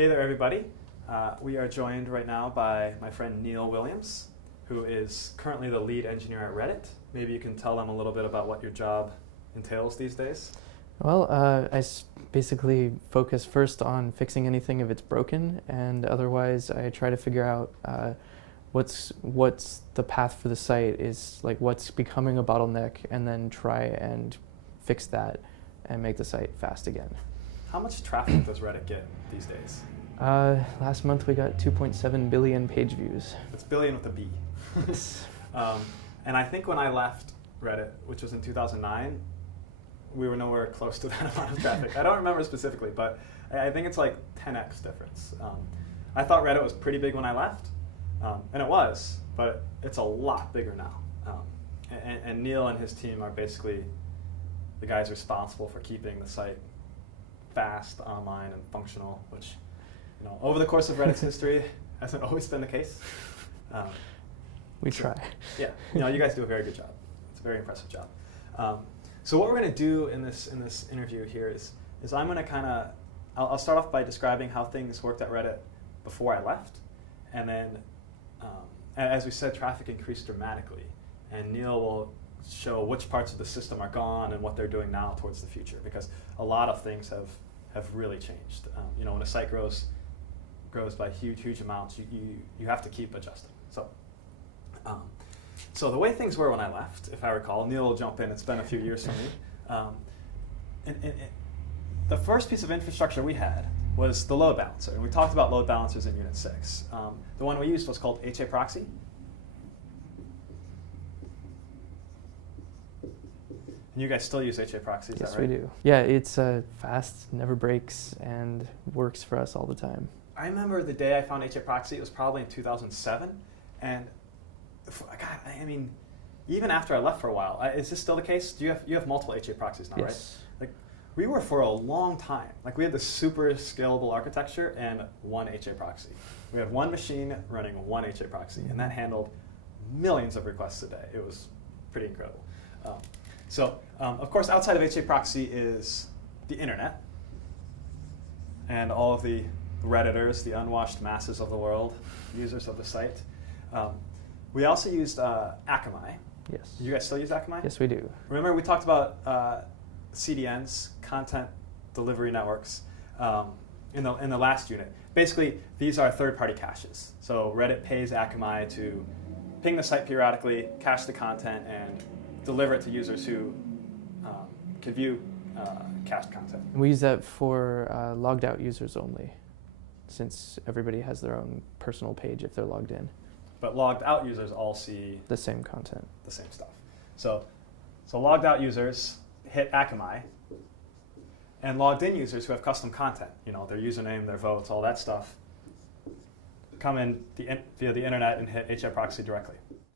Hey there, everybody. We are joined right now by my friend Neil Williams, who is currently the lead engineer at Reddit. Maybe you can tell them a little bit about what your job entails these days. Well, basically focus first on fixing anything if it's broken, and otherwise I try to figure out what's the path for the site, is like what's becoming a bottleneck, and then try and fix that and make the site fast again. How much traffic does Reddit get these days? Last month we got 2.7 billion page views. It's billion with a B. And I think when I left Reddit, which was in 2009, we were nowhere close to that amount of traffic. I don't remember specifically, but I think it's like 10x difference. I thought Reddit was pretty big when I left, and it was, but it's a lot bigger now. And Neil and his team are basically the guys responsible for keeping the site fast, online, and functional, which, over the course of Reddit's history hasn't always been the case. We try. Yeah, you guys do a very good job. It's a very impressive job. So what we're going to do in this interview here is I'm going to I'll start off by describing how things worked at Reddit before I left, and then as we said, traffic increased dramatically, and Neil will show which parts of the system are gone and what they're doing now towards the future, because a lot of things have really changed. When a site grows by huge amounts, you have to keep adjusting. So the way things were when I left, if I recall, Neil will jump in, it's been a few years for me. And the first piece of infrastructure we had was the load balancer. And we talked about load balancers in Unit 6. The one we used was called HA Proxy. And you guys still use HA Proxy, is that right? Yes, we do. Yeah, it's fast, never breaks, and works for us all the time. I remember the day I found HA Proxy, it was probably in 2007. And God, even after I left for a while, is this still the case? You have multiple HA proxies now, yes. Right? Like, we were for a long time. Like, we had this super scalable architecture and one HA proxy. We had one machine running one HA proxy, and that handled millions of requests a day. It was pretty incredible. Of course, outside of HA proxy is the internet and all of the Redditors, the unwashed masses of the world, users of the site. We also used Akamai. Yes. You guys still use Akamai? Yes, we do. Remember we talked about CDNs, content delivery networks, in the last unit. Basically, these are third-party caches. So Reddit pays Akamai to ping the site periodically, cache the content, and deliver it to users who can view cached content. We use that for logged out users only, since everybody has their own personal page if they're logged in. But logged out users all see the same content, the same stuff. So logged out users hit Akamai, and logged in users who have custom content, their username, their votes, all that stuff, come in via the internet and hit HA Proxy directly.